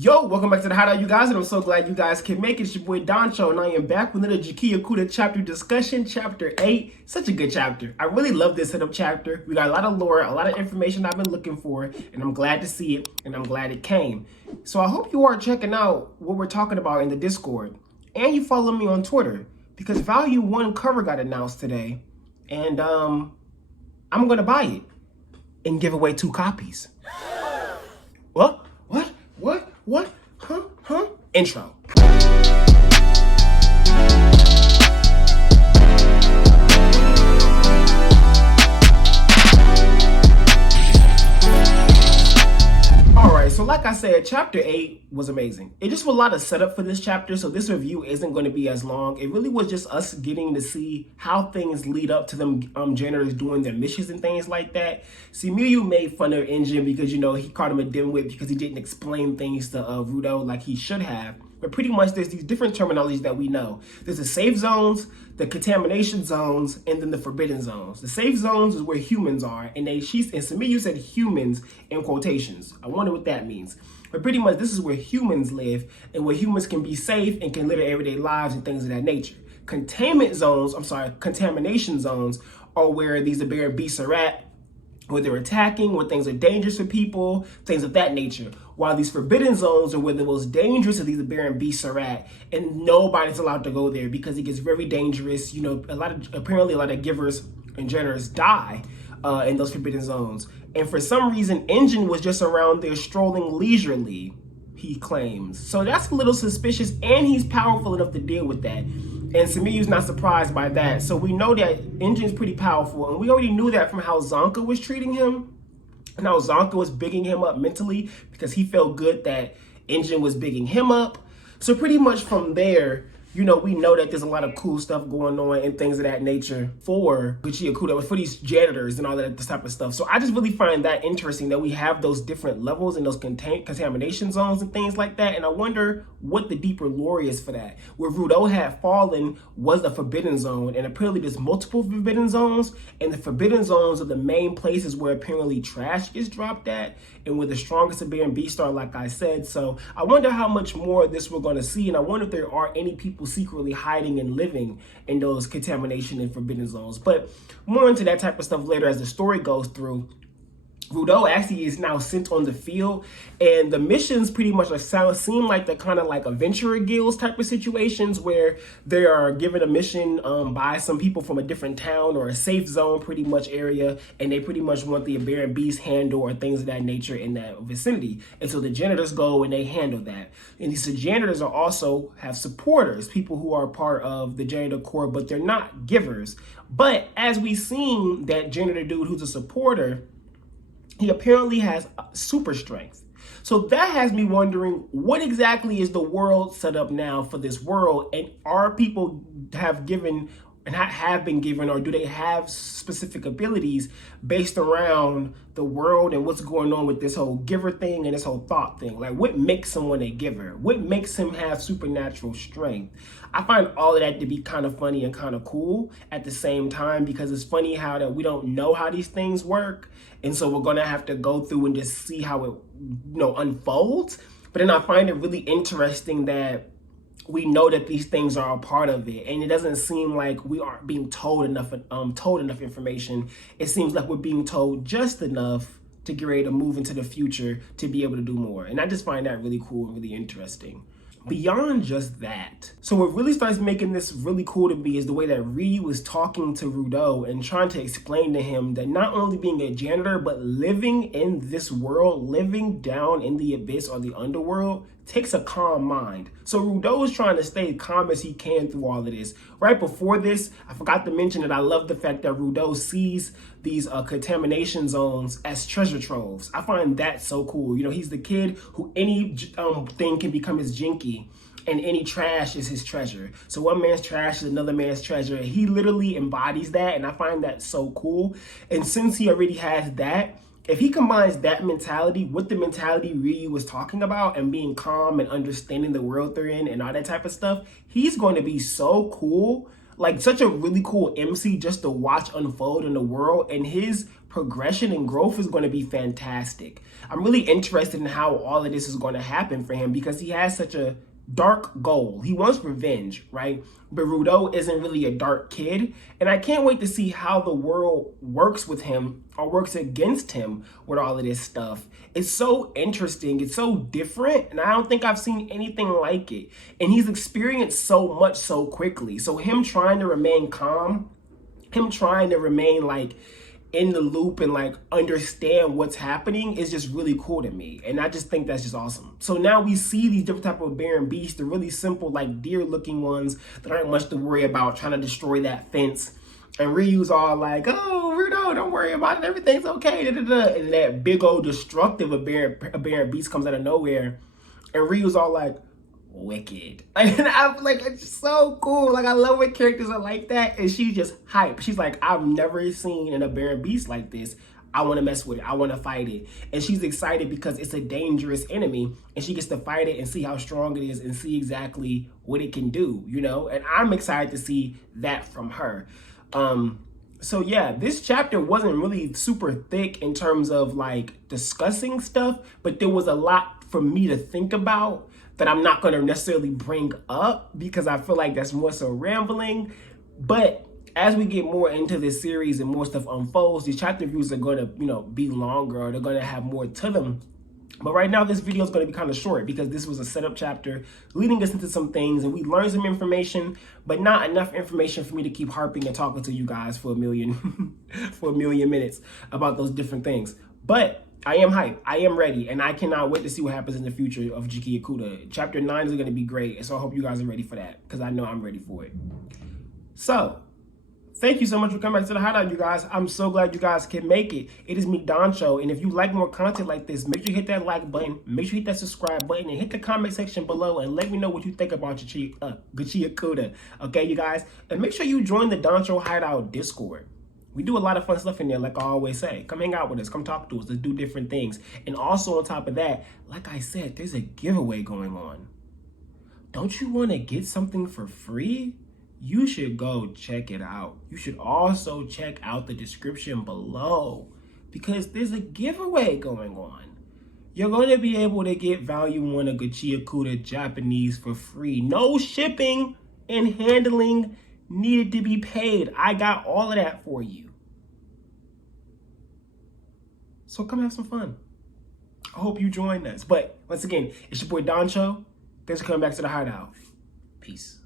Yo, welcome back to the Hideout, you guys, and I'm so glad you guys can make it. It's your boy Danchou, and I am back with another Gachiakuta chapter discussion, chapter 8. Such a good chapter. I really love this setup chapter. We got a lot of lore, a lot of information I've been looking for, and I'm glad to see it, and I'm glad it came. So I hope you are checking out what we're talking about in the Discord, and you follow me on Twitter, because Value 1 cover got announced today, and I'm going to buy it and give away 2 copies. What? What? Huh? Intro. Alright, so like I said, chapter 8 was amazing. It just was a lot of setup for this chapter, so this review isn't going to be as long. It really was just us getting to see how things lead up to them janitors doing their missions and things like that. See, Miyu made fun of Engine because, you know, he called him a dimwit because he didn't explain things to Rudo like he should have. But pretty much there's these different terminologies that we know. There's the safe zones, the contamination zones, and then the forbidden zones. The safe zones is where humans are, and Samiyu said humans in quotations. I wonder what that means. But pretty much this is where humans live and where humans can be safe and can live their everyday lives and things of that nature. Contamination zones are where these aberrant beasts are at, where they're attacking, where things are dangerous for people, things of that nature. While these forbidden zones are where the most dangerous of these aberrant beasts are at, and nobody's allowed to go there because it gets very dangerous. You know, apparently a lot of givers and generators die in those forbidden zones. And for some reason, Engine was just around there strolling leisurely, he claims. So that's a little suspicious, and he's powerful enough to deal with that. And Samiyu's not surprised by that. So we know that Engine's pretty powerful, and we already knew that from how Zonka was treating him, and how Zonka was bigging him up mentally because he felt good that Engine was bigging him up. So pretty much from there, you know, we know that there's a lot of cool stuff going on and things of that nature for Gachiakuta, for these janitors and all that this type of stuff. So I just really find that interesting that we have those different levels and those contamination zones and things like that. And I wonder what the deeper lore is for that. Where Rudo had fallen was the forbidden zone, and apparently there's multiple forbidden zones, and the forbidden zones are the main places where apparently trash is dropped at and where the strongest aberrant beasts are, like I said. So I wonder how much more of this we're going to see, and I wonder if there are any people secretly hiding and living in those contamination and forbidden zones. But more into that type of stuff later as the story goes through. Rudo actually is now sent on the field, and the missions pretty much seem like the kind of like adventurer guilds type of situations where they are given a mission by some people from a different town or a safe zone pretty much area, and they pretty much want the aberrant beast handle or things of that nature in that vicinity. And so the janitors go and they handle that. And these janitors are also have supporters, people who are part of the janitor corps, but they're not givers. But as we've seen, that janitor dude who's a supporter, he apparently has super strength. So that has me wondering, what exactly is the world set up now for this world? And are people have given and have been given, or do they have specific abilities based around the world and what's going on with this whole giver thing and this whole thought thing? Like, what makes someone a giver? What makes him have supernatural strength? I find all of that to be kind of funny and kind of cool at the same time, because it's funny how that we don't know how these things work. And so we're going to have to go through and just see how it, unfolds. But then I find it really interesting that we know that these things are a part of it, and it doesn't seem like we aren't being told enough information. It seems like we're being told just enough to get ready to move into the future to be able to do more. And I just find that really cool and really interesting. Beyond just that, so what really starts making this really cool to me is the way that Ryu was talking to Rudo and trying to explain to him that not only being a janitor, but living in this world, living down in the abyss or the underworld, takes a calm mind. So Rudo is trying to stay calm as he can through all of this. Right before this, I forgot to mention that I love the fact that Rudo sees these contamination zones as treasure troves. I find that so cool. You know, he's the kid who any thing can become his jinky, and any trash is his treasure. So one man's trash is another man's treasure. He literally embodies that, and I find that so cool. And since he already has that, if he combines that mentality with the mentality Ryu was talking about and being calm and understanding the world they're in and all that type of stuff, he's going to be so cool. Like, such a really cool MC just to watch unfold in the world. And his progression and growth is going to be fantastic. I'm really interested in how all of this is going to happen for him because he has such a dark goal. He wants revenge, right? But Rudo isn't really a dark kid. And I can't wait to see how the world works with him or works against him with all of this stuff. It's so interesting. It's so different. And I don't think I've seen anything like it. And he's experienced so much so quickly. So him trying to remain calm, him trying to remain like in the loop and like understand what's happening is just really cool to me. And I just think that's just awesome. So now we see these different type of bear and beasts, the really simple like deer looking ones that aren't much to worry about trying to destroy that fence. And Ryu's all like, oh, Rudo, don't worry about it. Everything's okay. Da, da, da. And that big old destructive a bear and beast comes out of nowhere. And Ryu's all like, wicked. And I'm like, it's so cool. Like, I love when characters are like that. And she's just hype. She's like, I've never seen an bear and beast like this. I want to mess with it. I want to fight it. And she's excited because it's a dangerous enemy. And she gets to fight it and see how strong it is and see exactly what it can do, you know? And I'm excited to see that from her. So yeah, this chapter wasn't really super thick in terms of like discussing stuff, but there was a lot for me to think about that I'm not going to necessarily bring up because I feel like that's more so rambling. But as we get more into this series and more stuff unfolds, these chapter reviews are going to, you know, be longer, or they're going to have more to them. But right now, this video is going to be kind of short because this was a setup chapter leading us into some things, and we learned some information, but not enough information for me to keep harping and talking to you guys for a million minutes about those different things. But I am hyped. I am ready, and I cannot wait to see what happens in the future of Gachiakuta. Chapter 9 is going to be great, and so I hope you guys are ready for that because I know I'm ready for it. So, thank you so much for coming back to the Hideout, you guys. I'm so glad you guys can make it. It is me, Danchou, and if you like more content like this, make sure you hit that like button, make sure you hit that subscribe button, and hit the comment section below and let me know what you think about Gachiakuta. Okay, you guys? And make sure you join the Danchou Hideout Discord. We do a lot of fun stuff in there, like I always say. Come hang out with us. Come talk to us. Let's do different things. And also on top of that, like I said, there's a giveaway going on. Don't you want to get something for free? You should go check it out. You should also check out the description below because there's a giveaway going on. You're going to be able to get Volume 1 of Gachiakuta Japanese for free. No shipping and handling needed to be paid. I got all of that for you. So come have some fun. I hope you join us. But once again, it's your boy Danchou. Thanks for coming back to the Hideout. Peace.